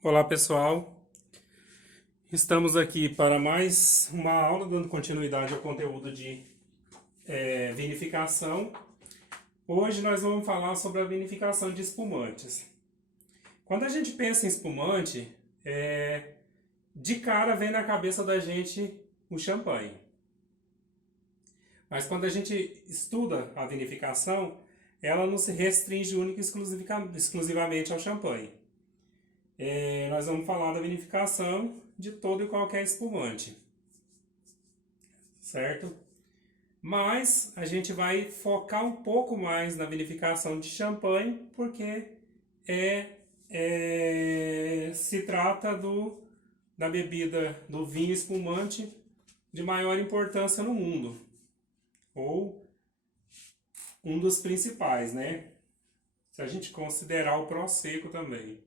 Olá pessoal, estamos aqui para mais uma aula dando continuidade ao conteúdo de vinificação. Hoje nós vamos falar sobre a vinificação de espumantes. Quando a gente pensa em espumante, de cara vem na cabeça da gente o champanhe. Mas quando a gente estuda a vinificação, ela não se restringe única e exclusivamente ao champanhe. Nós vamos falar da vinificação de todo e qualquer espumante, certo? Mas a gente vai focar um pouco mais na vinificação de champanhe, porque se trata da bebida, do vinho espumante de maior importância no mundo, ou um dos principais, né? Se a gente considerar o Prosecco também.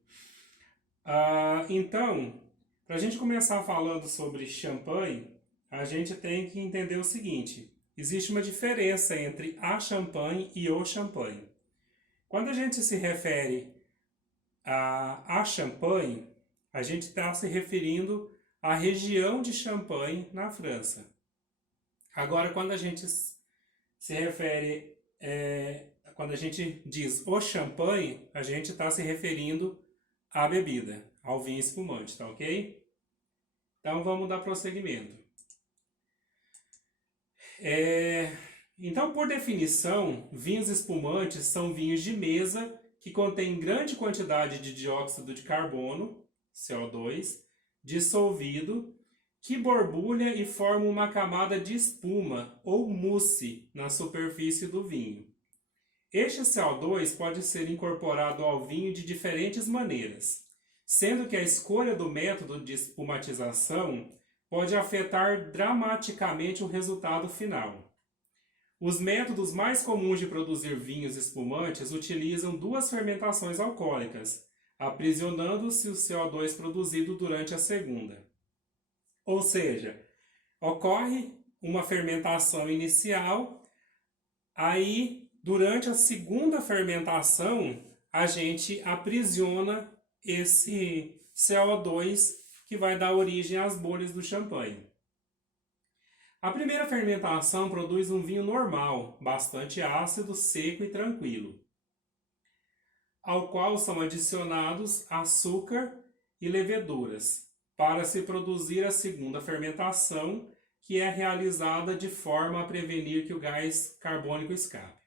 Então, para a gente começar falando sobre champanhe, a gente tem que entender o seguinte: existe uma diferença entre a champanhe e o champanhe. Quando a gente se refere a champanhe, a gente está se referindo à região de Champagne na França. Agora, quando a gente se refere, quando a gente diz o champanhe, a gente está se referindo à bebida, ao vinho espumante, tá ok? Então vamos dar prosseguimento. Então, por definição, vinhos espumantes são vinhos de mesa que contêm grande quantidade de dióxido de carbono, CO2, dissolvido, que borbulha e forma uma camada de espuma ou mousse na superfície do vinho. Este CO2 pode ser incorporado ao vinho de diferentes maneiras, sendo que a escolha do método de espumatização pode afetar dramaticamente o resultado final. Os métodos mais comuns de produzir vinhos espumantes utilizam duas fermentações alcoólicas, aprisionando-se o CO2 produzido durante a segunda. Ou seja, ocorre uma fermentação inicial, aí durante a segunda fermentação a gente aprisiona esse CO2 que vai dar origem às bolhas do champanhe. A primeira fermentação produz um vinho normal, bastante ácido, seco e tranquilo, ao qual são adicionados açúcar e leveduras, para se produzir a segunda fermentação, que é realizada de forma a prevenir que o gás carbônico escape.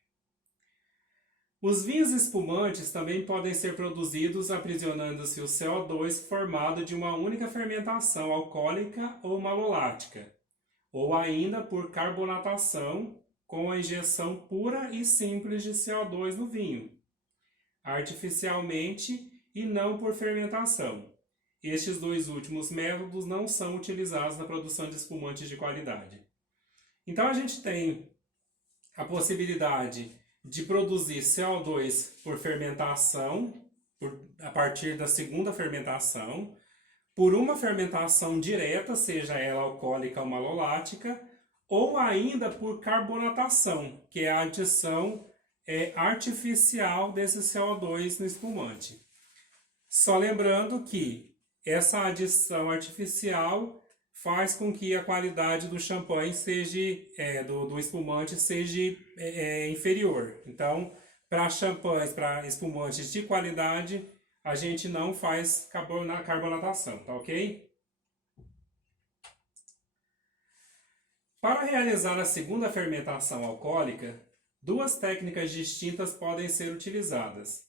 Os vinhos espumantes também podem ser produzidos aprisionando-se o CO2 formado de uma única fermentação alcoólica ou malolática, ou ainda por carbonatação com a injeção pura e simples de CO2 no vinho, artificialmente e não por fermentação. Estes dois últimos métodos não são utilizados na produção de espumantes de qualidade. Então a gente tem a possibilidade de produzir CO2 por fermentação, a partir da segunda fermentação, por uma fermentação direta, seja ela alcoólica ou malolática, ou ainda por carbonatação, que é a adição artificial desse CO2 no espumante. Só lembrando que essa adição artificial faz com que a qualidade do champanhe seja, do espumante seja inferior. Então, para champanhes, para espumantes de qualidade, a gente não faz carbonatação, tá ok? Para realizar a segunda fermentação alcoólica, duas técnicas distintas podem ser utilizadas: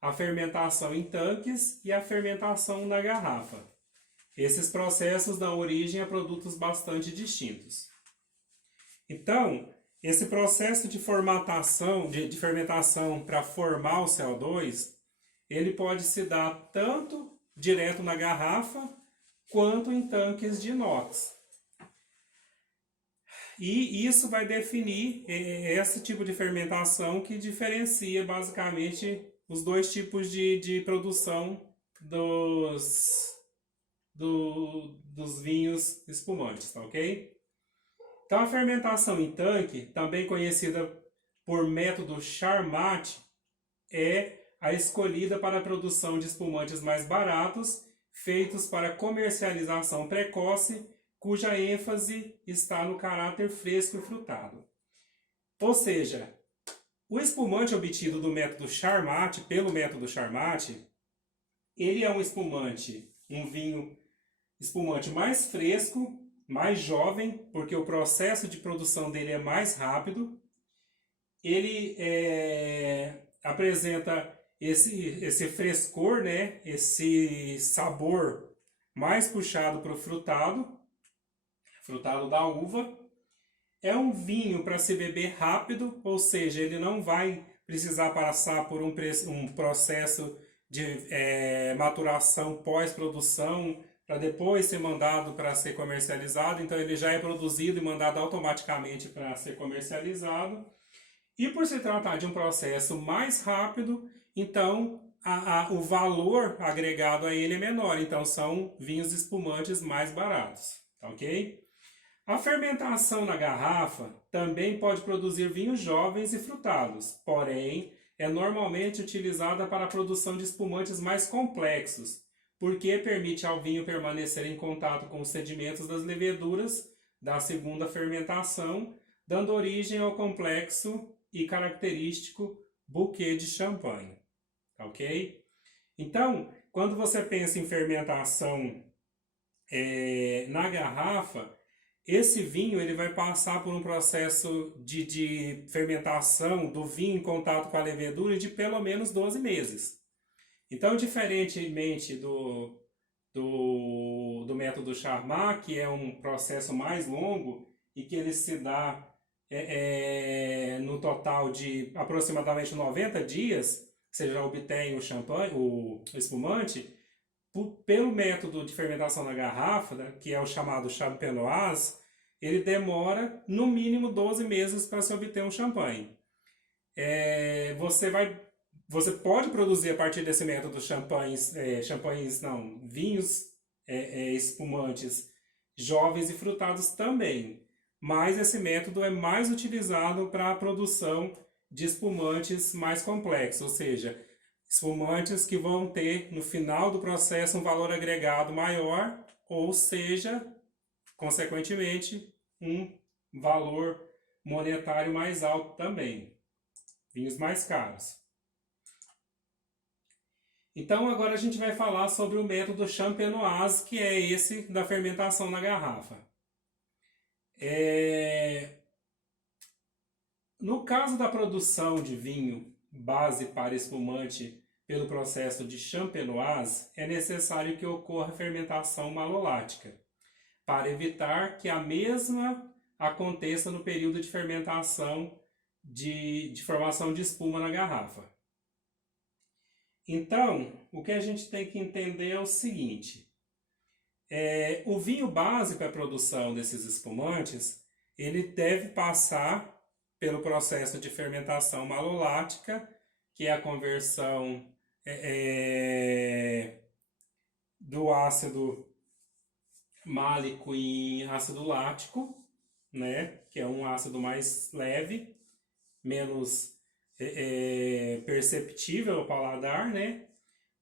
a fermentação em tanques e a fermentação na garrafa. Esses processos dão origem a produtos bastante distintos. Então, esse processo de fermentação para formar o CO2, ele pode se dar tanto direto na garrafa, quanto em tanques de inox. E isso vai definir esse tipo de fermentação que diferencia basicamente os dois tipos de produção dos vinhos espumantes, tá ok? Então a fermentação em tanque, também conhecida por método Charmat, é a escolhida para a produção de espumantes mais baratos, feitos para comercialização precoce, cuja ênfase está no caráter fresco e frutado. Ou seja, o espumante obtido do método Charmat, pelo método Charmat, ele é um espumante, um vinho espumante mais fresco, mais jovem, porque o processo de produção dele é mais rápido. Ele apresenta esse frescor, né? Esse sabor mais puxado para o frutado da uva. É um vinho para se beber rápido, ou seja, ele não vai precisar passar por um processo de maturação pós-produção para depois ser mandado para ser comercializado. Então ele já é produzido e mandado automaticamente para ser comercializado. E por se tratar de um processo mais rápido, então o valor agregado a ele é menor. Então são vinhos espumantes mais baratos, ok? A fermentação na garrafa também pode produzir vinhos jovens e frutados, porém é normalmente utilizada para a produção de espumantes mais complexos, porque permite ao vinho permanecer em contato com os sedimentos das leveduras da segunda fermentação, dando origem ao complexo e característico buquê de champanhe, ok? Então, quando você pensa em fermentação na garrafa, esse vinho ele vai passar por um processo de fermentação do vinho em contato com a levedura de pelo menos 12 meses. Então, diferentemente do método Charmat, que é um processo mais longo e que ele se dá no total de aproximadamente 90 dias, você já obtém o champanhe, o espumante, pelo método de fermentação na garrafa, né, que é o chamado champenoise, ele demora no mínimo 12 meses para se obter um champanhe. Você pode produzir a partir desse método vinhos espumantes jovens e frutados também. Mas esse método é mais utilizado para a produção de espumantes mais complexos, ou seja, espumantes que vão ter no final do processo um valor agregado maior, ou seja, consequentemente, um valor monetário mais alto também. Vinhos mais caros. Então agora a gente vai falar sobre o método champenoise, que é esse da fermentação na garrafa. No caso da produção de vinho base para espumante pelo processo de champenoise, é necessário que ocorra fermentação malolática, para evitar que a mesma aconteça no período de fermentação de formação de espuma na garrafa. Então, o que a gente tem que entender é o seguinte: o vinho base para a produção desses espumantes, ele deve passar pelo processo de fermentação malolática, que é a conversão do ácido málico em ácido lático, né? Que é um ácido mais leve, menos perceptível ao paladar, né?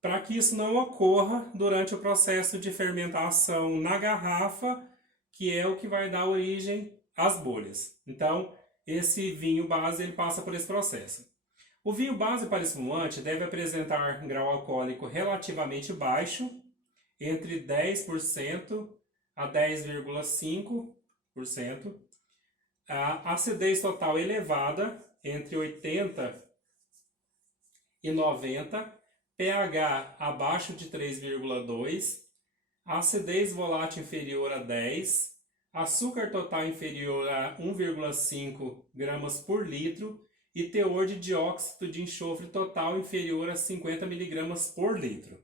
Para que isso não ocorra durante o processo de fermentação na garrafa, que é o que vai dar origem às bolhas. Então, esse vinho base ele passa por esse processo. O vinho base para espumante deve apresentar um grau alcoólico relativamente baixo, entre 10% a 10,5%, a acidez total elevada, entre 80 e 90%, pH abaixo de 3,2, acidez volátil inferior a 10, açúcar total inferior a 1,5 gramas por litro e teor de dióxido de enxofre total inferior a 50 miligramas por litro.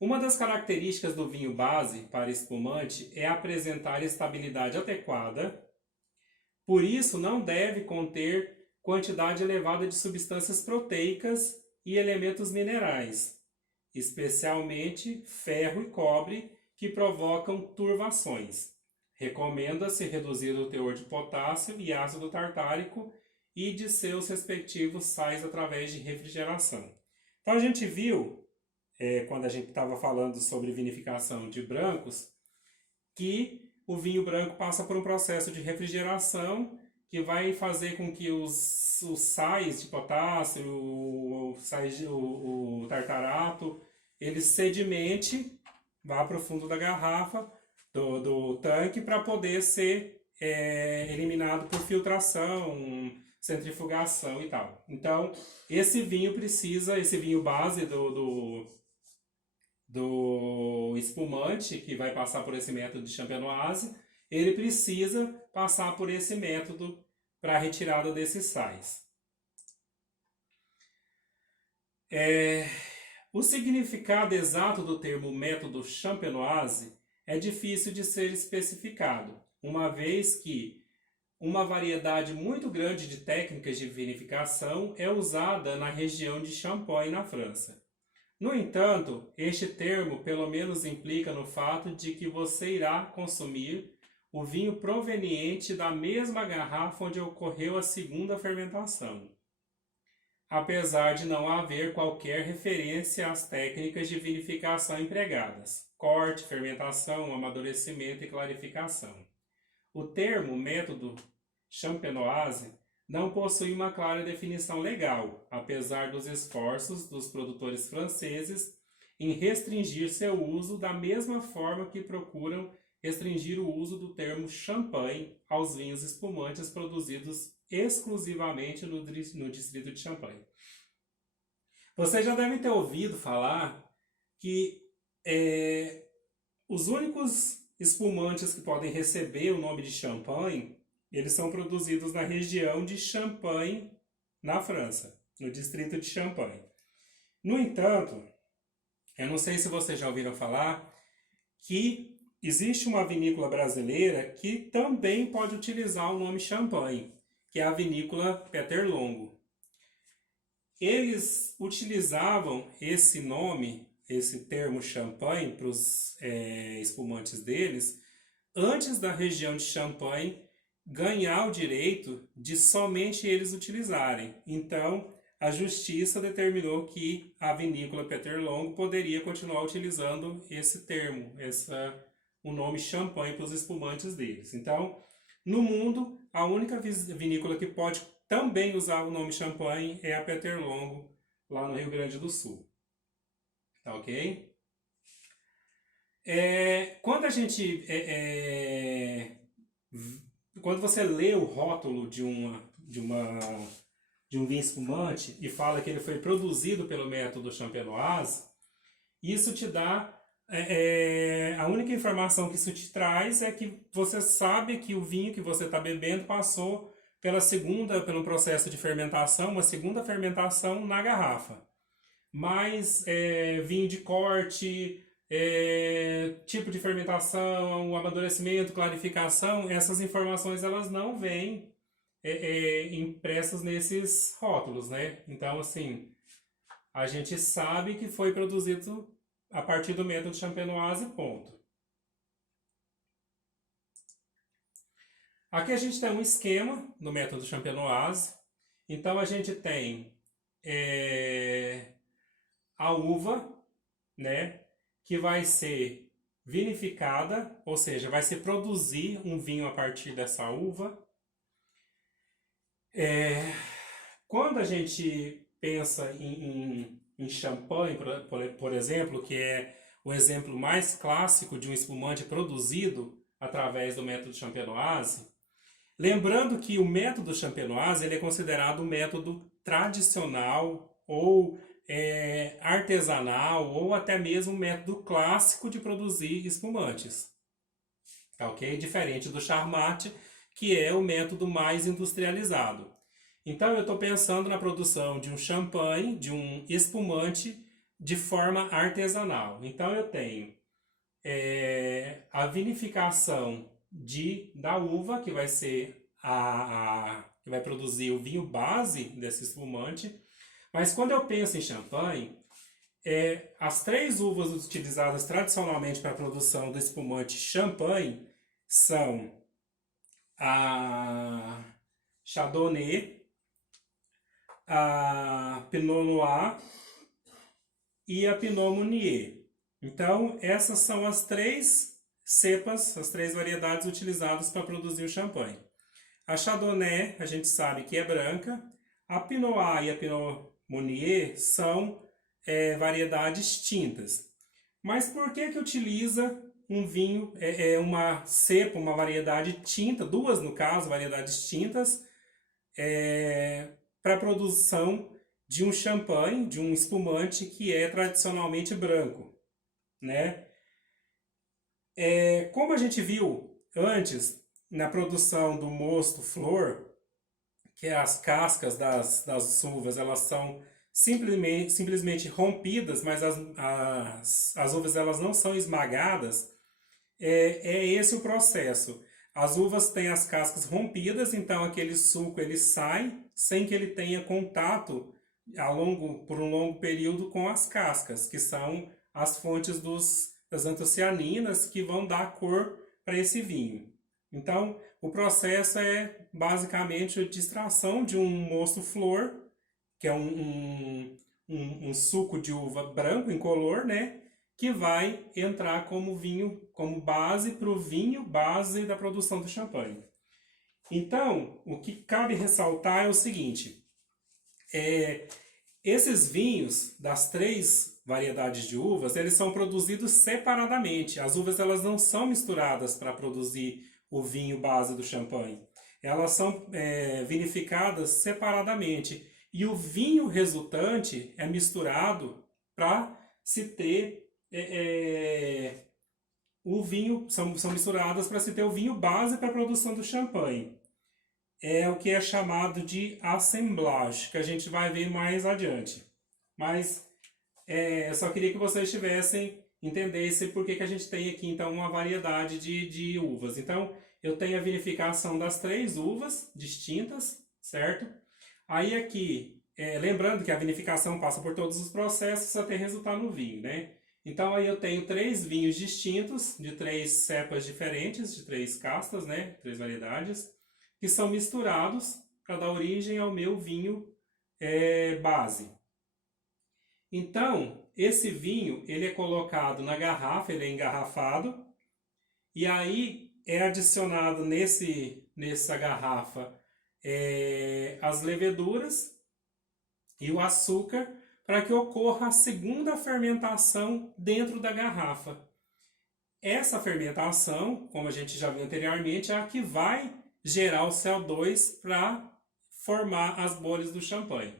Uma das características do vinho base para espumante é apresentar estabilidade adequada, por isso não deve conter quantidade elevada de substâncias proteicas e elementos minerais, especialmente ferro e cobre, que provocam turvações. Recomenda-se reduzir o teor de potássio e ácido tartárico e de seus respectivos sais através de refrigeração. Então a gente viu, quando a gente estava falando sobre vinificação de brancos, que o vinho branco passa por um processo de refrigeração que vai fazer com que os sais de potássio, o tartarato, ele sedimente, vá para o fundo da garrafa, do tanque, para poder ser eliminado por filtração, centrifugação e tal. Então, esse vinho base do espumante, que vai passar por esse método de champenoise, ele precisa passar por esse método para a retirada desses sais. O significado exato do termo método champenoise é difícil de ser especificado, uma vez que uma variedade muito grande de técnicas de vinificação é usada na região de Champagne, na França. No entanto, este termo pelo menos implica no fato de que você irá consumir o vinho proveniente da mesma garrafa onde ocorreu a segunda fermentação, apesar de não haver qualquer referência às técnicas de vinificação empregadas: corte, fermentação, amadurecimento e clarificação. O termo método champenoise não possui uma clara definição legal, apesar dos esforços dos produtores franceses em restringir seu uso da mesma forma que procuram restringir o uso do termo champanhe aos vinhos espumantes produzidos exclusivamente no distrito de Champagne. Vocês já devem ter ouvido falar que os únicos espumantes que podem receber o nome de champanhe, eles são produzidos na região de Champagne, na França, no distrito de Champagne. No entanto, eu não sei se vocês já ouviram falar que existe uma vinícola brasileira que também pode utilizar o nome champanhe, que é a vinícola Peter Longo. Eles utilizavam esse nome, esse termo champanhe para os espumantes deles, antes da região de Champagne ganhar o direito de somente eles utilizarem. Então, a justiça determinou que a vinícola Peter Longo poderia continuar utilizando esse termo, o nome champanhe para os espumantes deles. Então, no mundo, a única vinícola que pode também usar o nome champanhe é a Peter Longo, lá no Rio Grande do Sul. Tá ok? Quando você lê o rótulo de um vinho espumante e fala que ele foi produzido pelo método champenoise, isso te dá a única informação que isso te traz é que você sabe que o vinho que você está bebendo passou pelo processo de fermentação, uma segunda fermentação na garrafa. Mas vinho de corte, tipo de fermentação, amadurecimento, clarificação, essas informações elas não vêm impressas nesses rótulos, né? Então, assim, a gente sabe que foi produzido a partir do método champenoise, ponto. Aqui a gente tem um esquema no método champenoise. Então, a gente tem a uva, né, que vai ser vinificada, ou seja, vai se produzir um vinho a partir dessa uva. Quando a gente pensa em champanhe, por exemplo, que é o exemplo mais clássico de um espumante produzido através do método champenoise, lembrando que o método champenoise ele é considerado um método tradicional ou artesanal ou até mesmo um método clássico de produzir espumantes. Ok? Diferente do Charmat, que é o método mais industrializado. Então eu estou pensando na produção de um champanhe, de um espumante de forma artesanal. Então eu tenho a vinificação da uva, que vai ser que vai produzir o vinho base desse espumante. Mas quando eu penso em champanhe, as 3 uvas utilizadas tradicionalmente para a produção do espumante champanhe são a Chardonnay, a Pinot Noir e a Pinot Meunier. Então, essas são as três cepas, as três variedades utilizadas para produzir o champanhe. A Chardonnay, a gente sabe que é branca. A Pinot Noir e a Pinot Meunier são variedades tintas. Mas por que utiliza um vinho, uma cepa, uma variedade tinta, duas no caso, variedades tintas, para a produção de um champanhe, de um espumante que é tradicionalmente branco, né? Como a gente viu antes na produção do mosto flor, que é as cascas das uvas, elas são simplesmente rompidas, mas as uvas elas não são esmagadas. É esse o processo. As uvas têm as cascas rompidas, então aquele suco ele sai sem que ele tenha contato por um longo período com as cascas, que são as fontes das antocianinas que vão dar cor para esse vinho. Então, o processo é basicamente a extração de um mosto flor, que é um suco de uva branco incolor, né? Que vai entrar como vinho, como base para o vinho base da produção do champanhe. Então, o que cabe ressaltar é o seguinte: esses vinhos das três variedades de uvas, eles são produzidos separadamente. As uvas elas não são misturadas para produzir o vinho base do champanhe. Elas são vinificadas separadamente. E o vinho resultante é misturado para se ter o vinho, são misturadas para se ter o vinho base para a produção do champanhe. É o que é chamado de assemblage, que a gente vai ver mais adiante. Mas eu só queria que vocês entendessem por que a gente tem aqui então uma variedade de uvas. Então, eu tenho a vinificação das três uvas distintas, certo? Aí aqui, lembrando que a vinificação passa por todos os processos até resultar no vinho, né? Então aí eu tenho três vinhos distintos, de três cepas diferentes, de três castas, né? Três variedades, que são misturados para dar origem ao meu vinho base. Então, esse vinho, ele é colocado na garrafa, ele é engarrafado, e aí é adicionado nessa garrafa as leveduras e o açúcar para que ocorra a segunda fermentação dentro da garrafa. Essa fermentação, como a gente já viu anteriormente, é a que vai gerar o CO2 para formar as bolhas do champanhe.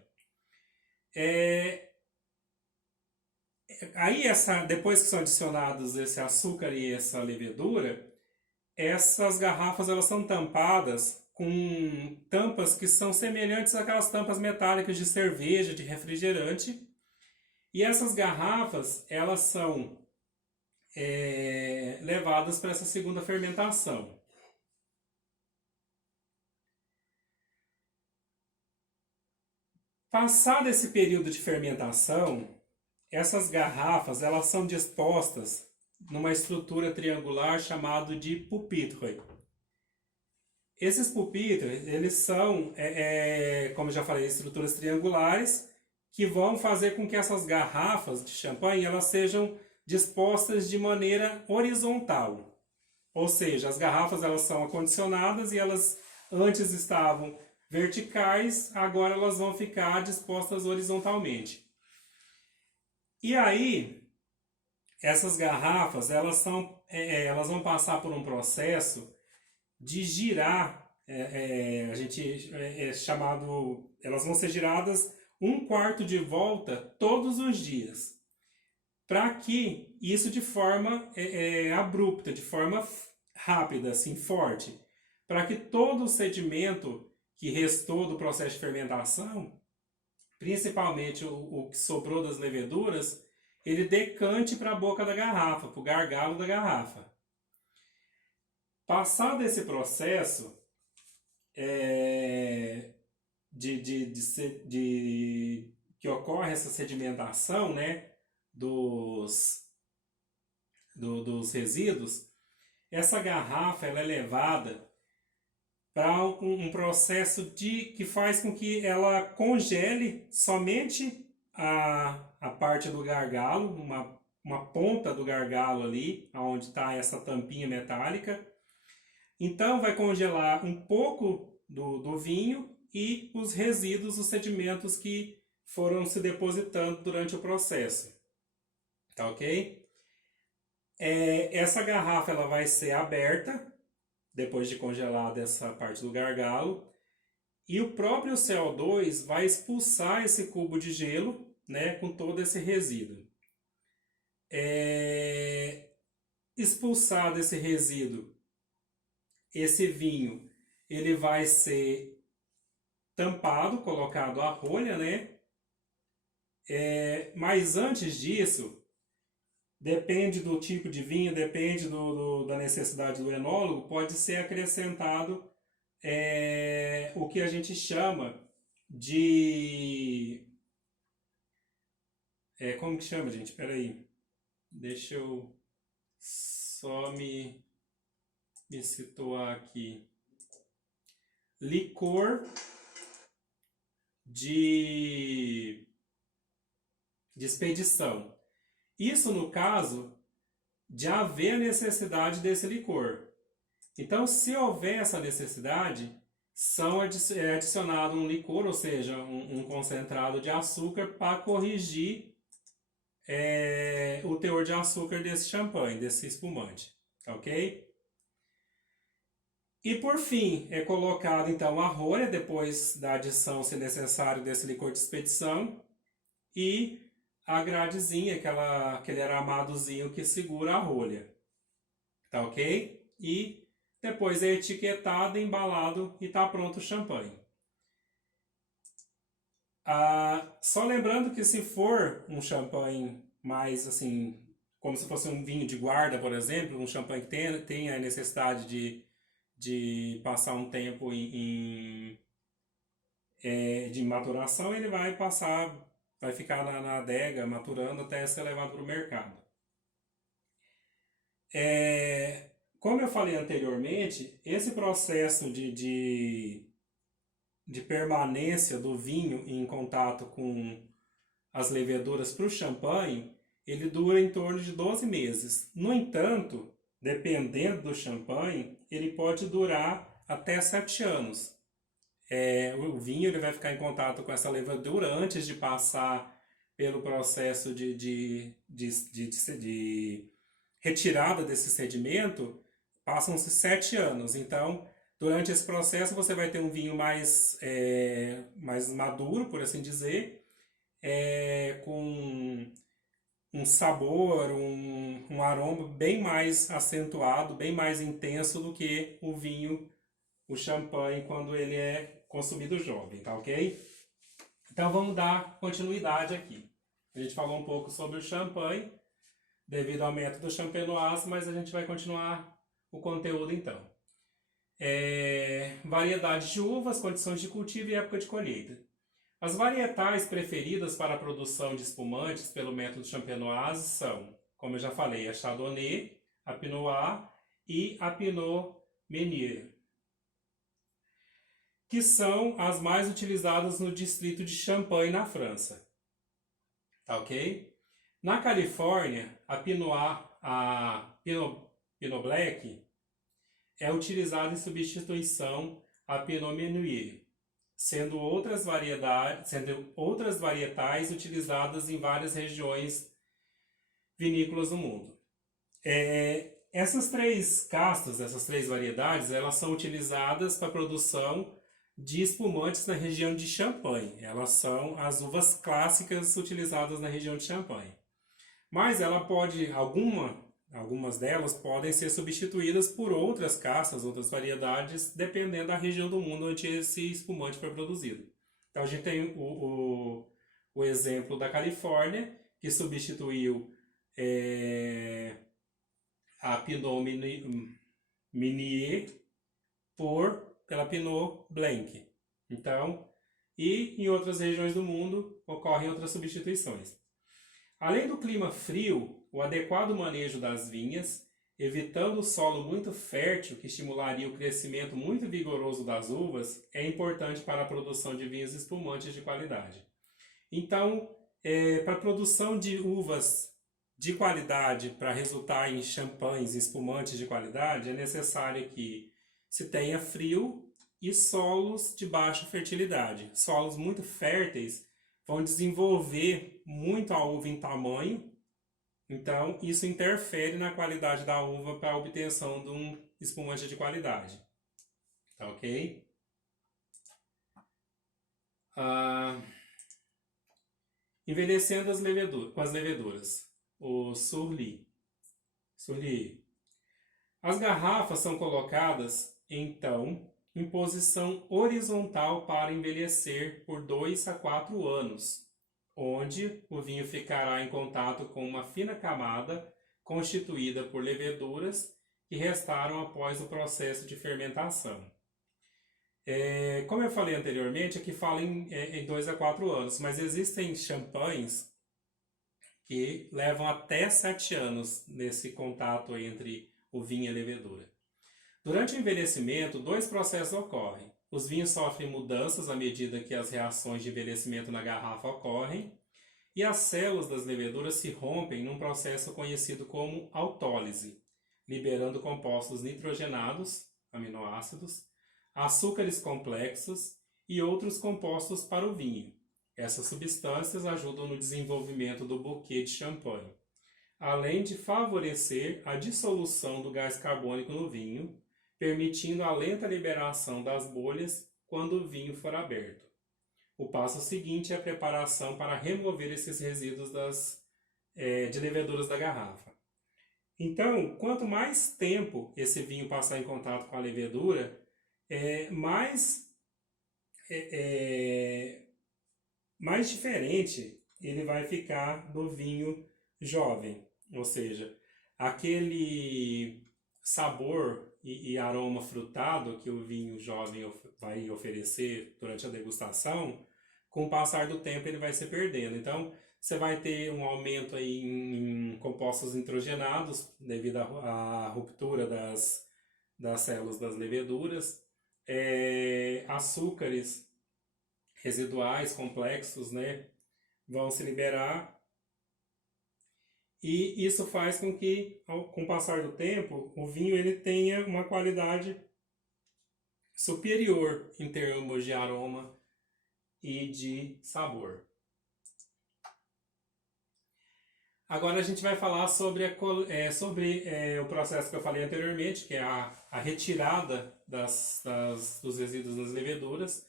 Aí, depois que são adicionados esse açúcar e essa levedura, essas garrafas elas são tampadas com tampas que são semelhantes àquelas tampas metálicas de cerveja, de refrigerante. E essas garrafas, elas são levadas para essa segunda fermentação. Passado esse período de fermentação, essas garrafas elas são dispostas numa estrutura triangular chamada de pupitre. Esses pupitres, eles são, como eu já falei, estruturas triangulares que vão fazer com que essas garrafas de champanhe elas sejam dispostas de maneira horizontal. Ou seja, as garrafas elas são acondicionadas e elas antes estavam verticais, agora elas vão ficar dispostas horizontalmente. E aí, essas garrafas elas vão passar por um processo de girar, elas vão ser giradas 1/4 de volta todos os dias, para que isso de forma abrupta, de forma rápida, assim, forte, para que todo o sedimento que restou do processo de fermentação, principalmente o que sobrou das leveduras, ele decante para a boca da garrafa, para o gargalo da garrafa. Passado esse processo que ocorre essa sedimentação, né, dos resíduos, essa garrafa ela é levada para um processo que faz com que ela congele somente a parte do gargalo, uma ponta do gargalo ali, onde está essa tampinha metálica. Então vai congelar um pouco do vinho e os resíduos, os sedimentos que foram se depositando durante o processo. Tá ok? Essa garrafa ela vai ser aberta depois de congelada essa parte do gargalo. E o próprio CO2 vai expulsar esse cubo de gelo, né, com todo esse resíduo. Expulsado esse resíduo, esse vinho ele vai ser tampado, colocado a rolha, né? Mas antes disso, depende do tipo de vinho, depende da necessidade do enólogo, pode ser acrescentado o que a gente chama de... como que chama, gente? Espera aí. Deixa eu só me situar aqui. Licor de expedição. Isso no caso de haver necessidade desse licor. Então, se houver essa necessidade, é adicionado um licor, ou seja, um concentrado de açúcar para corrigir o teor de açúcar desse champanhe, desse espumante, ok? E por fim, é colocado então a rolha, depois da adição, se necessário, desse licor de expedição, e a gradezinha, aquele aramadozinho que segura a rolha, tá ok? E depois é etiquetado, embalado e está pronto o champanhe. Só lembrando que se for um champanhe mais assim, como se fosse um vinho de guarda, por exemplo, um champanhe que tenha a necessidade de passar um tempo de maturação, ele vai ficar na adega maturando até ser levado para o mercado. Como eu falei anteriormente, esse processo de permanência do vinho em contato com as leveduras para o champanhe, ele dura em torno de 12 meses. No entanto, dependendo do champanhe, ele pode durar até 7 anos. O vinho ele vai ficar em contato com essa levedura antes de passar pelo processo de retirada desse sedimento, passam-se 7 anos. Então, durante esse processo, você vai ter um vinho mais maduro, por assim dizer, com um sabor, um aroma bem mais acentuado, bem mais intenso do que o champanhe, quando ele é consumido jovem, tá ok? Então vamos dar continuidade aqui. A gente falou um pouco sobre o champanhe, devido ao método champenoise, mas a gente vai continuar o conteúdo então. Variedades de uvas, condições de cultivo e época de colheita. As varietais preferidas para a produção de espumantes pelo método champenoise são, como eu já falei, a Chardonnay, a Pinot Noir e a Pinot Meunier, que são as mais utilizadas no distrito de Champagne, na França. Tá ok? Na Califórnia, a Pinot Black é utilizada em substituição à Pinot Meunier, sendo outras varietais utilizadas em várias regiões vinícolas do mundo. Essas três castas, essas três variedades, elas são utilizadas para a produção de espumantes na região de Champagne. Elas são as uvas clássicas utilizadas na região de Champagne. Mas algumas delas podem ser substituídas por outras castas, outras variedades, dependendo da região do mundo onde esse espumante foi produzido. Então a gente tem o exemplo da Califórnia, que substituiu a Pinot Meunier pela Pinot Blanc. Então, e em outras regiões do mundo ocorrem outras substituições. Além do clima frio, o adequado manejo das vinhas, evitando o solo muito fértil que estimularia o crescimento muito vigoroso das uvas, é importante para a produção de vinhos espumantes de qualidade. Então, Para a produção de uvas de qualidade, para resultar em champanhes e espumantes de qualidade, é necessário que se tenha frio e solos de baixa fertilidade. Solos muito férteis vão desenvolver muito a uva em tamanho, então isso interfere na qualidade da uva para a obtenção de um espumante de qualidade. Tá ok? Envelhecendo com as leveduras. O Surly. As garrafas são colocadas, então, em posição horizontal para envelhecer por 2 a 4 anos, onde o vinho ficará em contato com uma fina camada constituída por leveduras que restaram após o processo de fermentação. Como eu falei anteriormente, aqui fala em 2 a 4 anos, mas existem champanhes que levam até 7 anos nesse contato entre o vinho e a levedura. Durante o envelhecimento, 2 processos ocorrem. Os vinhos sofrem mudanças à medida que as reações de envelhecimento na garrafa ocorrem, e as células das leveduras se rompem num processo conhecido como autólise, liberando compostos nitrogenados, aminoácidos, açúcares complexos e outros compostos para o vinho. Essas substâncias ajudam no desenvolvimento do buquê de champanhe, além de favorecer a dissolução do gás carbônico no vinho, permitindo a lenta liberação das bolhas quando o vinho for aberto. O passo seguinte é a preparação para remover esses resíduos de leveduras da garrafa. Então, quanto mais tempo esse vinho passar em contato com a levedura, mais diferente ele vai ficar do vinho jovem. Ou seja, aquele sabor e aroma frutado que o vinho jovem vai oferecer durante a degustação, com o passar do tempo ele vai se perdendo. Então, você vai ter um aumento aí em compostos nitrogenados devido à ruptura das células das leveduras, açúcares residuais complexos, né, vão se liberar, e isso faz com que, com o passar do tempo, o vinho ele tenha uma qualidade superior em termos de aroma e de sabor. Agora a gente vai falar sobre o processo que eu falei anteriormente, que é a retirada dos resíduos das leveduras.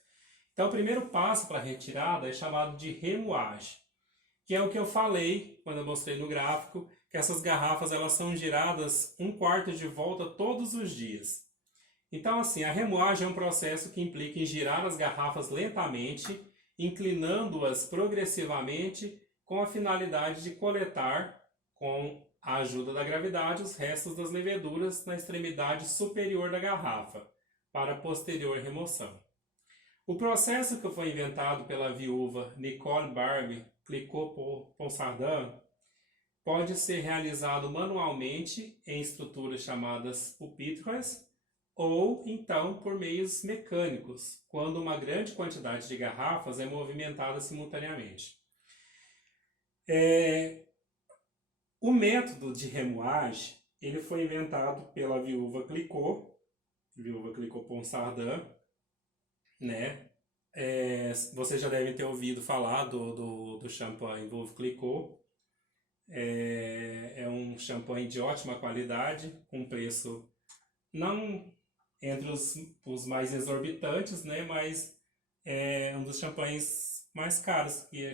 Então, o primeiro passo para a retirada é chamado de remoagem, que é o que eu falei quando eu mostrei no gráfico, que essas garrafas elas são giradas 1/4 de volta todos os dias. Então, assim, a remoagem é um processo que implica em girar as garrafas lentamente, inclinando-as progressivamente, com a finalidade de coletar, com a ajuda da gravidade, os restos das leveduras na extremidade superior da garrafa, para posterior remoção. O processo que foi inventado pela viúva Nicole Barbey Clicquot-Ponsardin pode ser realizado manualmente em estruturas chamadas pupitres ou então por meios mecânicos, quando uma grande quantidade de garrafas é movimentada simultaneamente. O método de remoagem ele foi inventado pela viúva Clicquot-Ponsardin, né? Vocês já devem ter ouvido falar do champanhe Veuve Clicquot. É um champanhe de ótima qualidade, com preço não entre os mais exorbitantes, né? Mas é um dos champanhes mais caros que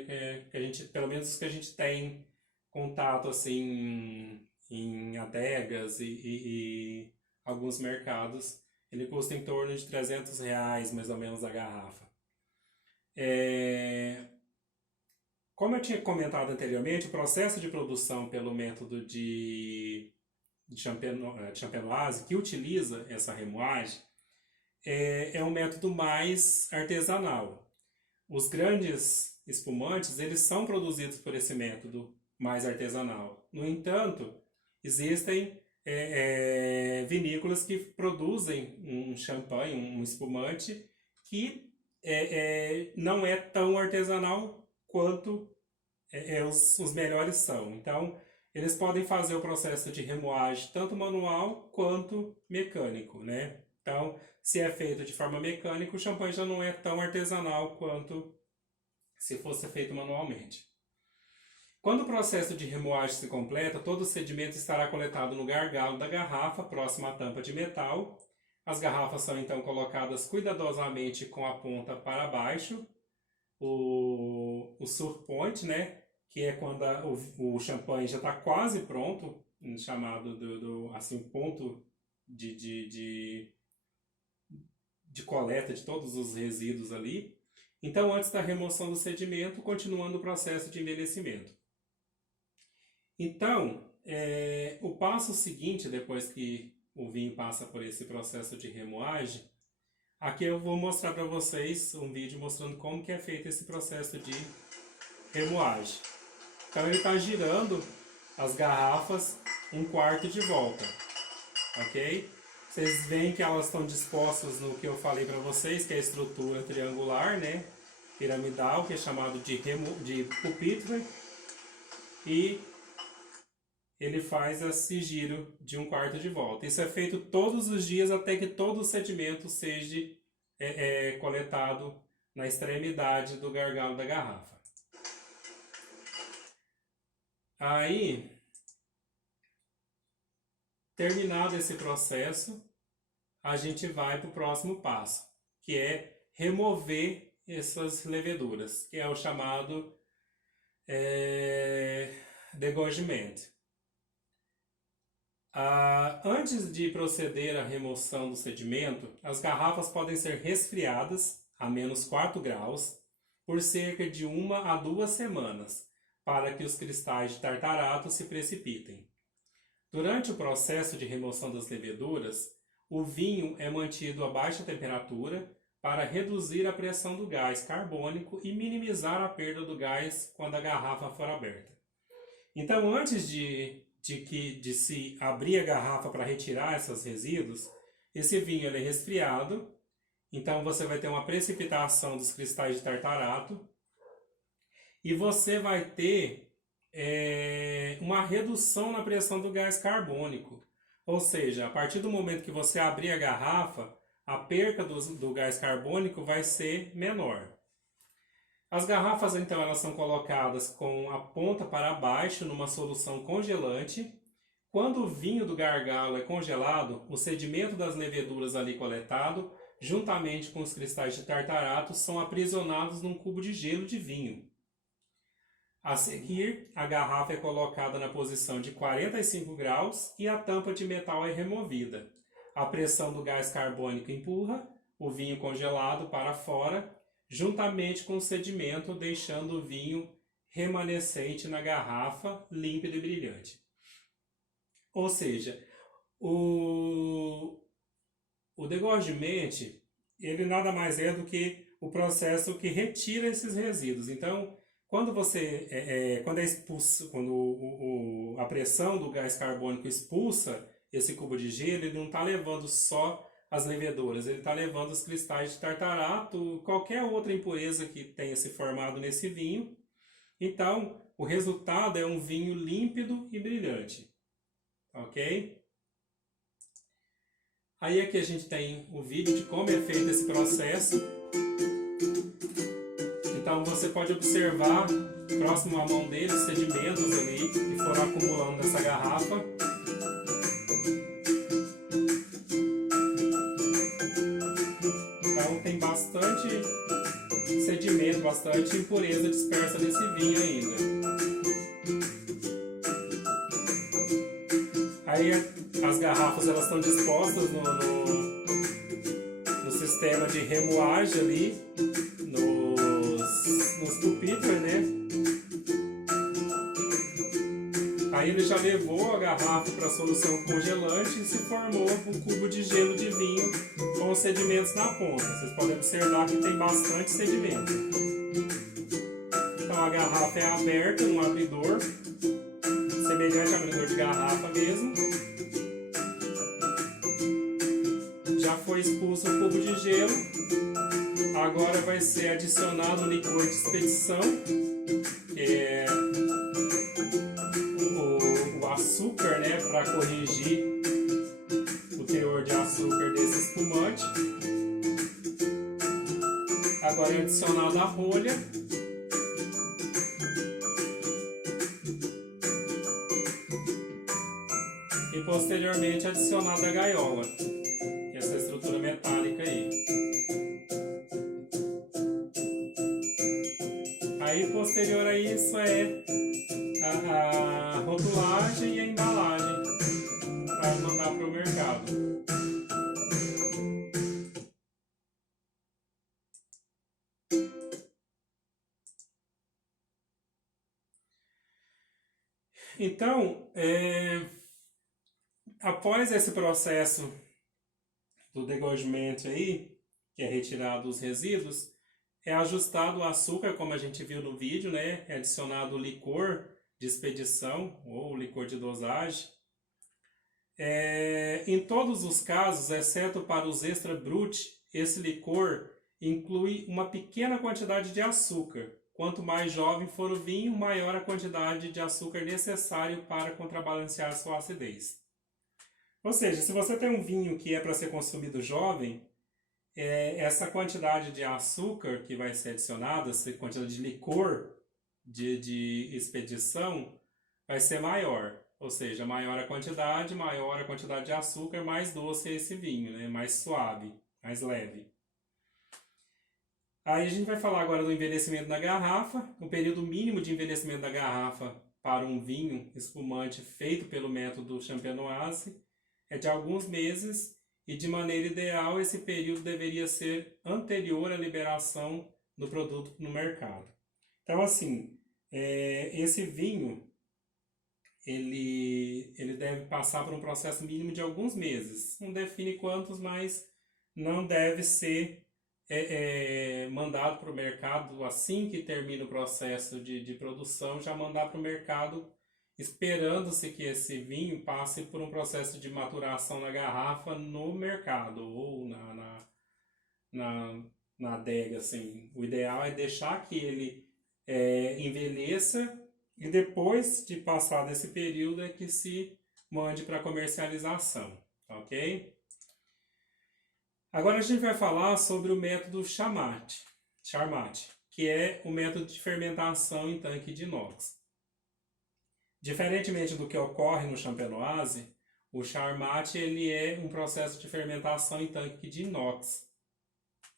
a gente, pelo menos os que a gente tem contato assim em adegas e alguns mercados. Ele custa em torno de R$300 mais ou menos a garrafa. Como eu tinha comentado anteriormente, o processo de produção pelo método de champenoise, que utiliza essa remoagem, é um método mais artesanal. Os grandes espumantes, eles são produzidos por esse método mais artesanal. No entanto, existem vinícolas que produzem um champanhe, um espumante, que não é tão artesanal quanto os melhores são. Então, eles podem fazer o processo de remoagem tanto manual quanto mecânico, né? Então, se é feito de forma mecânica, o champanhe já não é tão artesanal quanto se fosse feito manualmente. Quando o processo de remoagem se completa, todo o sedimento estará coletado no gargalo da garrafa, próximo à tampa de metal. As garrafas são então colocadas cuidadosamente com a ponta para baixo, o sur point, né? Que é quando o champanhe já está quase pronto, chamado assim, ponto de coleta de todos os resíduos ali. Então, antes da remoção do sedimento, continuando o processo de envelhecimento. Então, o passo seguinte, depois que o vinho passa por esse processo de remoagem, aqui eu vou mostrar para vocês um vídeo mostrando como que é feito esse processo de remoagem. Então ele está girando as garrafas um quarto de volta, ok? Vocês veem que elas estão dispostas no que eu falei para vocês, que é a estrutura triangular, né? Piramidal, que é chamado de pupitre, e ele faz esse giro de um quarto de volta. Isso é feito todos os dias até que todo o sedimento seja coletado na extremidade do gargalo da garrafa. Aí, terminado esse processo, a gente vai para o próximo passo, que é remover essas leveduras, que é o chamado degorgement. Antes de proceder à remoção do sedimento, as garrafas podem ser resfriadas a menos 4 graus por cerca de 1 a 2 semanas, para que os cristais de tartarato se precipitem. Durante o processo de remoção das leveduras, o vinho é mantido a baixa temperatura para reduzir a pressão do gás carbônico e minimizar a perda do gás quando a garrafa for aberta. Então, antes de se abrir a garrafa para retirar esses resíduos, esse vinho é resfriado, então você vai ter uma precipitação dos cristais de tartarato e você vai ter uma redução na pressão do gás carbônico. Ou seja, a partir do momento que você abrir a garrafa, a perca do gás carbônico vai ser menor. As garrafas, então, elas são colocadas com a ponta para baixo numa solução congelante. Quando o vinho do gargalo é congelado, o sedimento das leveduras ali coletado, juntamente com os cristais de tartarato, são aprisionados num cubo de gelo de vinho. A seguir, a garrafa é colocada na posição de 45 graus e a tampa de metal é removida. A pressão do gás carbônico empurra o vinho congelado para fora, juntamente com o sedimento, deixando o vinho remanescente na garrafa, límpido e brilhante. Ou seja, o degorgement, ele nada mais é do que o processo que retira esses resíduos. Então, quando a pressão do gás carbônico expulsa esse cubo de gelo, ele não está levando só as leveduras, ele está levando os cristais de tartarato, qualquer outra impureza que tenha se formado nesse vinho. Então, o resultado é um vinho límpido e brilhante. Ok? Aí aqui a gente tem o vídeo de como é feito esse processo. Então você pode observar, próximo à mão dele, os sedimentos ali que foram acumulando nessa garrafa. Então tem bastante sedimento, bastante impureza dispersa nesse vinho ainda. Aí as garrafas elas estão dispostas no sistema de remoagem ali, nos pupitres, né? Aí ele já levou a garrafa para a solução congelante e se formou um cubo de gelo de vinho com os sedimentos na ponta. Vocês podem observar que tem bastante sedimento. Então a garrafa é aberta num abridor, semelhante ao abridor de garrafa mesmo. Já foi expulso o cubo de gelo. Agora vai ser adicionado o licor de expedição, que é açúcar, né, para corrigir o teor de açúcar desse espumante. Agora é adicionado a rolha. E posteriormente adicionada a gaiola, que é essa estrutura metálica aí. Aí posterior a isso é a rotulagem e a embalagem para mandar para o mercado. Então, após esse processo do degorgimento aí, que é retirado os resíduos, é ajustado o açúcar, como a gente viu no vídeo, né? É adicionado o licor de expedição ou licor de dosagem. Em todos os casos, exceto para os extra brut, esse licor inclui uma pequena quantidade de açúcar. Quanto mais jovem for o vinho, maior a quantidade de açúcar necessário para contrabalancear sua acidez. Ou seja, se você tem um vinho que é para ser consumido jovem, essa quantidade de açúcar que vai ser adicionada, essa quantidade de licor de expedição, vai ser maior. Ou seja, maior a quantidade de açúcar, mais doce é esse vinho, né? Mais suave, mais leve. Aí a gente vai falar agora do envelhecimento da garrafa. O período mínimo de envelhecimento da garrafa para um vinho espumante feito pelo método Champenoise é de alguns meses e, de maneira ideal, esse período deveria ser anterior à liberação do produto no mercado. Então, assim, esse vinho ele deve passar por um processo mínimo de alguns meses. Não define quantos, mas não deve ser mandado para o mercado assim que termina o processo de produção, já mandar para o mercado, esperando-se que esse vinho passe por um processo de maturação na garrafa no mercado ou na adega. Assim. O ideal é deixar que ele envelheça e depois de passar desse período é que se mande para comercialização, ok? Agora a gente vai falar sobre o método Charmat, que é o método de fermentação em tanque de inox. Diferentemente do que ocorre no Champenoise, o Charmat ele é um processo de fermentação em tanque de inox.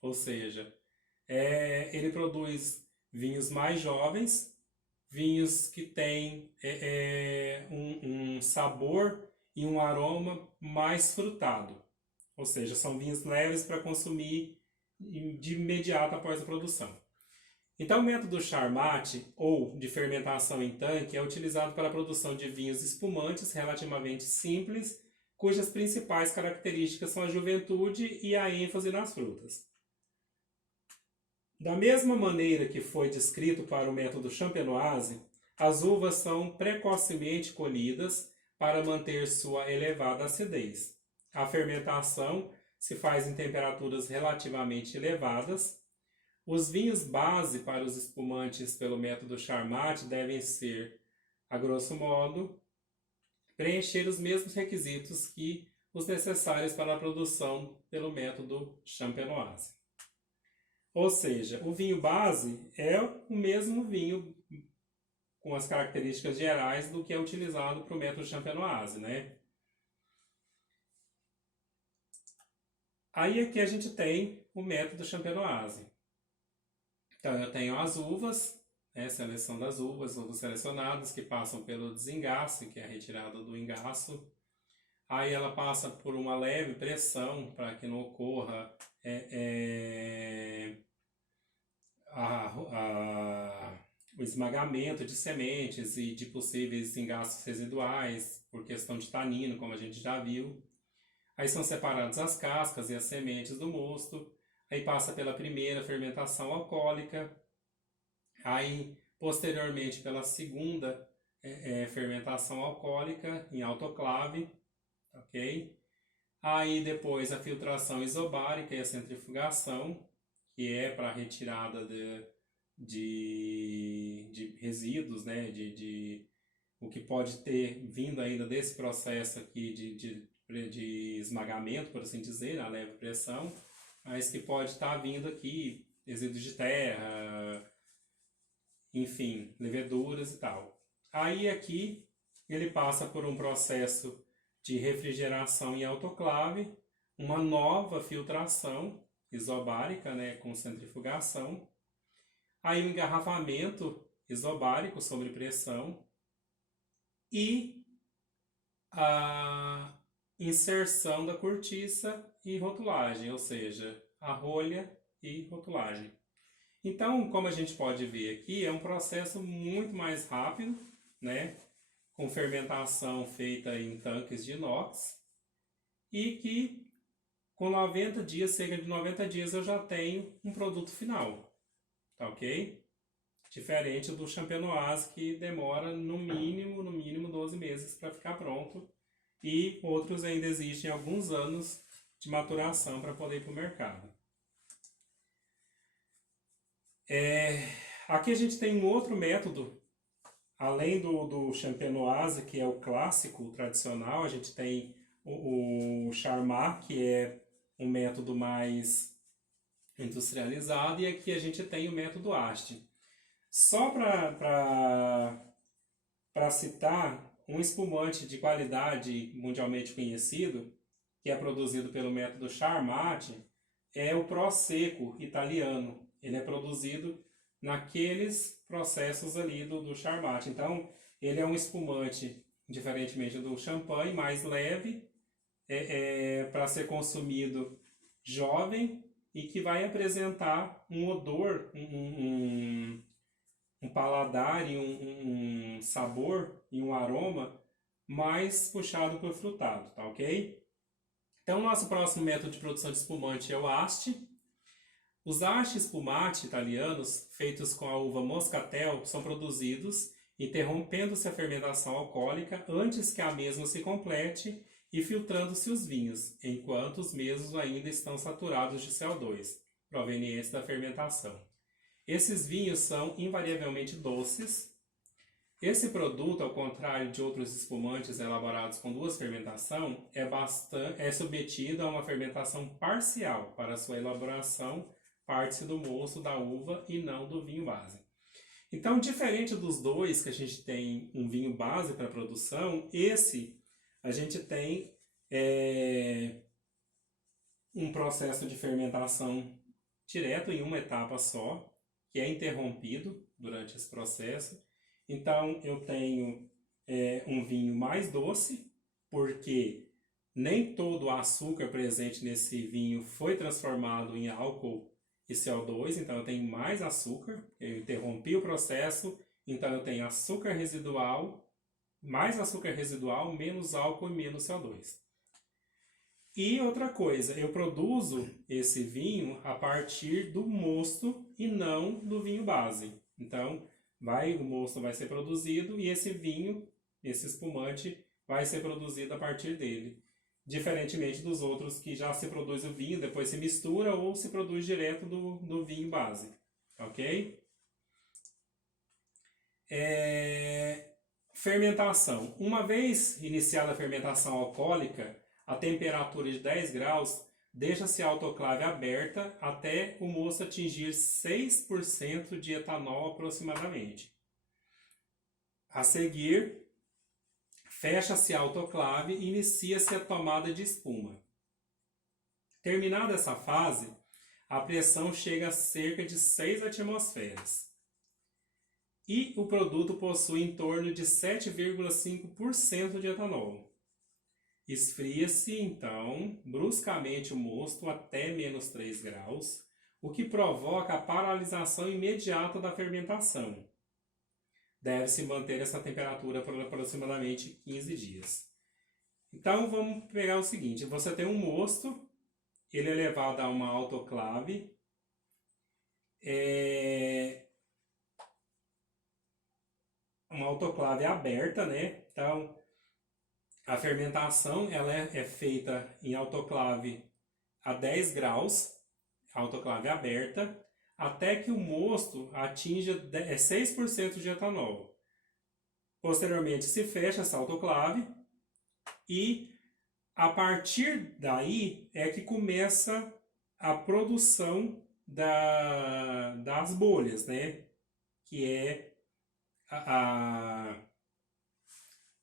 Ou seja, ele produz vinhos mais jovens, vinhos que têm um sabor e um aroma mais frutado. Ou seja, são vinhos leves para consumir de imediato após a produção. Então, o método Charmat, ou de fermentação em tanque, é utilizado para a produção de vinhos espumantes relativamente simples, cujas principais características são a juventude e a ênfase nas frutas. Da mesma maneira que foi descrito para o método Champenoise, as uvas são precocemente colhidas para manter sua elevada acidez. A fermentação se faz em temperaturas relativamente elevadas. Os vinhos base para os espumantes pelo método Charmat devem ser, a grosso modo, preencher os mesmos requisitos que os necessários para a produção pelo método Champenoise. Ou seja, o vinho base é o mesmo vinho com as características gerais do que é utilizado para o método Champenoise, né? Aí aqui a gente tem o método Champenoise. Então eu tenho as uvas, seleção das uvas selecionadas que passam pelo desengaço, que é a retirada do engaço. Aí ela passa por uma leve pressão para que não ocorra o esmagamento de sementes e de possíveis engastos residuais por questão de tanino, como a gente já viu. Aí são separadas as cascas e as sementes do mosto. Aí passa pela primeira fermentação alcoólica. Aí, posteriormente, pela segunda fermentação alcoólica em autoclave. Ok? Aí depois a filtração isobárica e a centrifugação, que é para a retirada de resíduos, né? o que pode ter vindo ainda desse processo aqui de esmagamento, por assim dizer, a leve pressão, mas que pode estar vindo aqui resíduos de terra, enfim, leveduras e tal. Aí aqui ele passa por um processo de refrigeração em autoclave, uma nova filtração isobárica, né, com centrifugação, aí o engarrafamento isobárico sobre pressão e a inserção da cortiça e rotulagem, ou seja, a rolha e rotulagem. Então, como a gente pode ver aqui, é um processo muito mais rápido, né, com fermentação feita em tanques de inox e que com 90 dias, cerca de 90 dias, eu já tenho um produto final, tá ok? Diferente do champenoise, que demora no mínimo 12 meses para ficar pronto, e outros ainda exigem alguns anos de maturação para poder ir para o mercado. Aqui a gente tem um outro método, além do champenoise, que é o clássico, o tradicional, a gente tem o Charmat, que é um método mais industrializado, e aqui a gente tem o método Asti. Só para citar, um espumante de qualidade mundialmente conhecido, que é produzido pelo método Charmat, é o Prosecco italiano. Ele é produzido naqueles processos ali do Charmat. Então, ele é um espumante, diferentemente do champanhe, mais leve, para ser consumido jovem e que vai apresentar um odor, um paladar e um sabor e um aroma mais puxado por frutado, tá ok? Então, nosso próximo método de produção de espumante é o Asti. Os Asti spumati italianos, feitos com a uva Moscatel, são produzidos interrompendo-se a fermentação alcoólica antes que a mesma se complete e filtrando-se os vinhos, enquanto os mesmos ainda estão saturados de CO2, provenientes da fermentação. Esses vinhos são invariavelmente doces. Esse produto, ao contrário de outros espumantes elaborados com duas fermentações, é submetido a uma fermentação parcial. Para sua elaboração, parte-se do mosto da uva e não do vinho base. Então, diferente dos dois, que a gente tem um vinho base para produção, esse a gente tem um processo de fermentação direto em uma etapa só, que é interrompido durante esse processo. Então, eu tenho um vinho mais doce, porque nem todo o açúcar presente nesse vinho foi transformado em álcool e CO2, então eu tenho mais açúcar. Eu interrompi o processo, então eu tenho açúcar residual, mais açúcar residual, menos álcool e menos CO2. E outra coisa, eu produzo esse vinho a partir do mosto e não do vinho base. Então, o mosto vai ser produzido e esse vinho, esse espumante, vai ser produzido a partir dele. Diferentemente dos outros que já se produz o vinho, depois se mistura ou se produz direto do vinho base. Ok? Fermentação. Uma vez iniciada a fermentação alcoólica, a temperatura de 10 graus, deixa-se a autoclave aberta até o mosto atingir 6% de etanol aproximadamente. A seguir, fecha-se a autoclave e inicia-se a tomada de espuma. Terminada essa fase, a pressão chega a cerca de 6 atmosferas. E o produto possui em torno de 7,5% de etanol. Esfria-se, então, bruscamente o mosto até menos 3 graus, o que provoca a paralisação imediata da fermentação. Deve-se manter essa temperatura por aproximadamente 15 dias. Então, vamos pegar o seguinte, você tem um mosto, ele é levado a uma autoclave, uma autoclave aberta, né? Então, a fermentação ela é feita em autoclave a 10 graus, autoclave aberta, até que o mosto atinja 6% de etanol. Posteriormente se fecha essa autoclave e a partir daí é que começa a produção das bolhas, né? Que é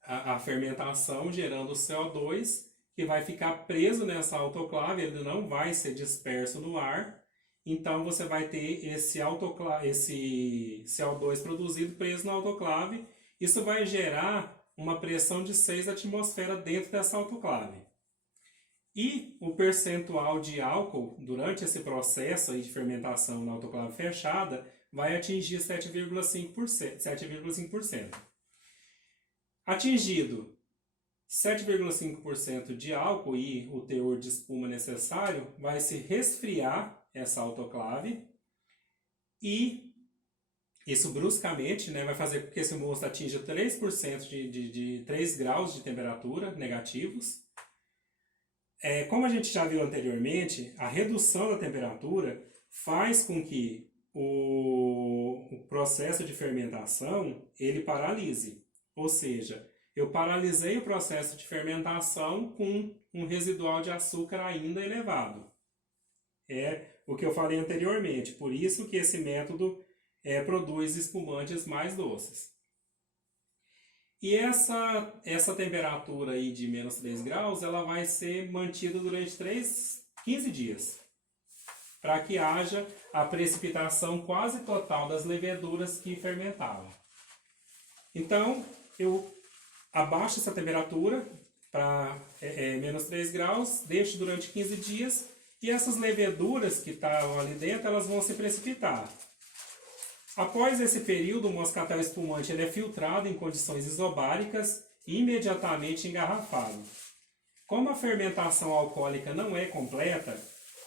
a fermentação gerando o CO2, que vai ficar preso nessa autoclave, ele não vai ser disperso no ar. Então você vai ter esse CO2 produzido preso na autoclave. Isso vai gerar uma pressão de 6 atmosferas dentro dessa autoclave. E o percentual de álcool durante esse processo aí de fermentação na autoclave fechada vai atingir 7,5%. Atingido 7,5% de álcool e o teor de espuma necessário, vai se resfriar essa autoclave e isso bruscamente, né, vai fazer com que esse mosto atinja 3% de 3 graus de temperatura negativos. Como a gente já viu anteriormente, a redução da temperatura faz com que o processo de fermentação ele paralise. Ou seja, eu paralisei o processo de fermentação com um residual de açúcar ainda elevado. É o que eu falei anteriormente, por isso que esse método produz espumantes mais doces. E essa temperatura aí de menos 3 graus, ela vai ser mantida durante 15 dias, para que haja a precipitação quase total das leveduras que fermentavam. Então, eu abaixo essa temperatura para menos 3 graus, deixo durante 15 dias, e essas leveduras que estavam ali dentro, elas vão se precipitar. Após esse período, o moscatel espumante ele é filtrado em condições isobáricas e imediatamente engarrafado. Como a fermentação alcoólica não é completa,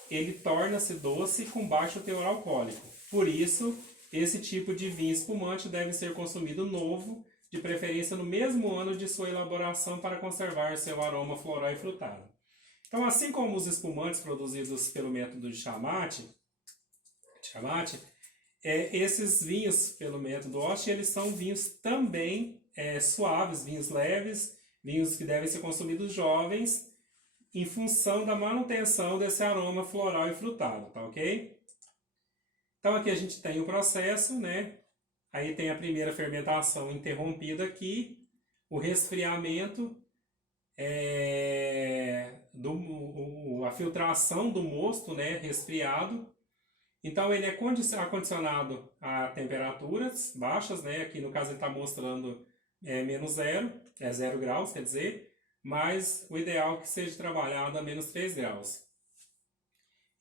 ele torna-se doce com baixo teor alcoólico. Por isso, esse tipo de vinho espumante deve ser consumido novo, de preferência no mesmo ano de sua elaboração para conservar seu aroma floral e frutado. Então, assim como os espumantes produzidos pelo método de Chamate, esses vinhos pelo método Osh, eles são vinhos também suaves, vinhos leves, vinhos que devem ser consumidos jovens, em função da manutenção desse aroma floral e frutado, tá ok? Então aqui a gente tem o processo, né? Aí tem a primeira fermentação interrompida aqui, o resfriamento, a filtração do mosto, né, resfriado. Então ele é acondicionado a temperaturas baixas, né? Aqui no caso ele está mostrando menos 0 graus, quer dizer, mas o ideal é que seja trabalhado a menos 3 graus.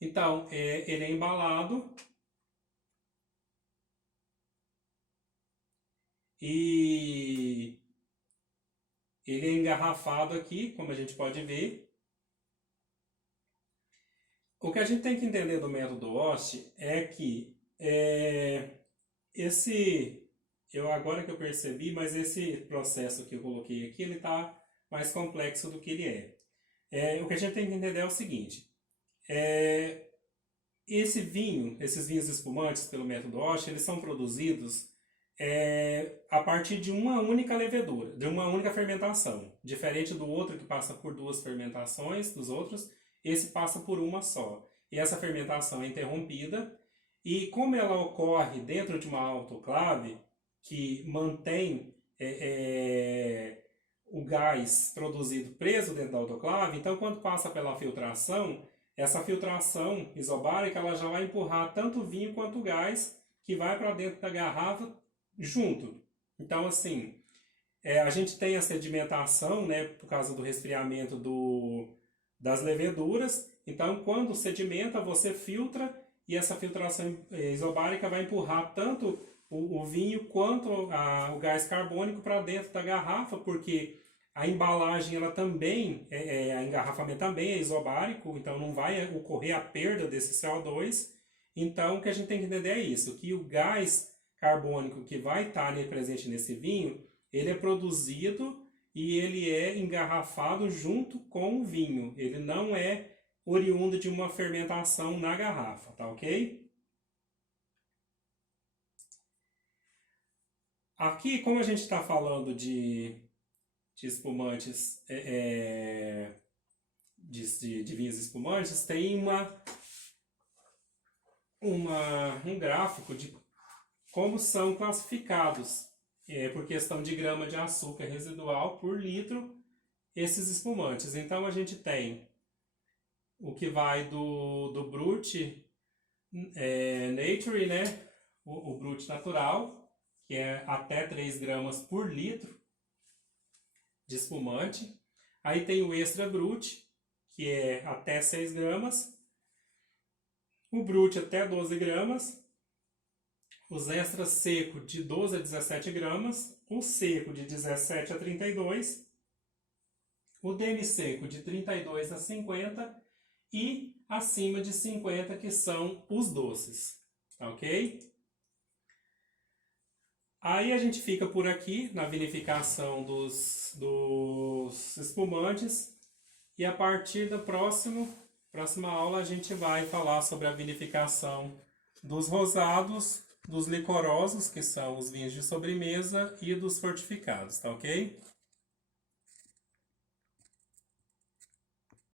Então ele é embalado e ele é engarrafado aqui, como a gente pode ver. O que a gente tem que entender do método Osh é que agora que eu percebi, mas esse processo que eu coloquei aqui, ele está mais complexo do que ele é. O que a gente tem que entender é o seguinte, esses vinhos espumantes pelo método Osh, eles são produzidos a partir de uma única levedura, de uma única fermentação, diferente do outro que passa por 2 fermentações, dos outros, esse passa por uma só. E essa fermentação é interrompida, e como ela ocorre dentro de uma autoclave, que mantém o gás produzido preso dentro da autoclave, então quando passa pela filtração, essa filtração isobárica ela já vai empurrar tanto o vinho quanto o gás, que vai para dentro da garrafa junto. Então assim, a gente tem a sedimentação, né, por causa do resfriamento das leveduras. Então, quando sedimenta, você filtra e essa filtração isobárica vai empurrar tanto o vinho quanto o gás carbônico para dentro da garrafa, porque a embalagem, ela também, a engarrafamento também é isobárico, então não vai ocorrer a perda desse CO2. Então, o que a gente tem que entender é isso, que o gás carbônico que vai estar presente nesse vinho, ele é produzido e ele é engarrafado junto com o vinho. Ele não é oriundo de uma fermentação na garrafa, tá ok? Aqui, como a gente está falando de espumantes, de vinhos espumantes, tem um gráfico de como são classificados, por questão de grama de açúcar residual por litro, esses espumantes. Então, a gente tem o que vai do Brut Nature, né? O Brut natural, que é até 3 gramas por litro de espumante. Aí tem o Extra Brut, que é até 6 gramas. O Brut até 12 gramas. Os Extra Seco de 12 a 17 gramas. O Seco de 17 a 32. O Demi-Seco de 32 a 50. E acima de 50, que são os doces. Ok? Aí a gente fica por aqui na vinificação dos espumantes e a partir da próxima aula a gente vai falar sobre a vinificação dos rosados, dos licorosos, que são os vinhos de sobremesa, e dos fortificados, tá ok?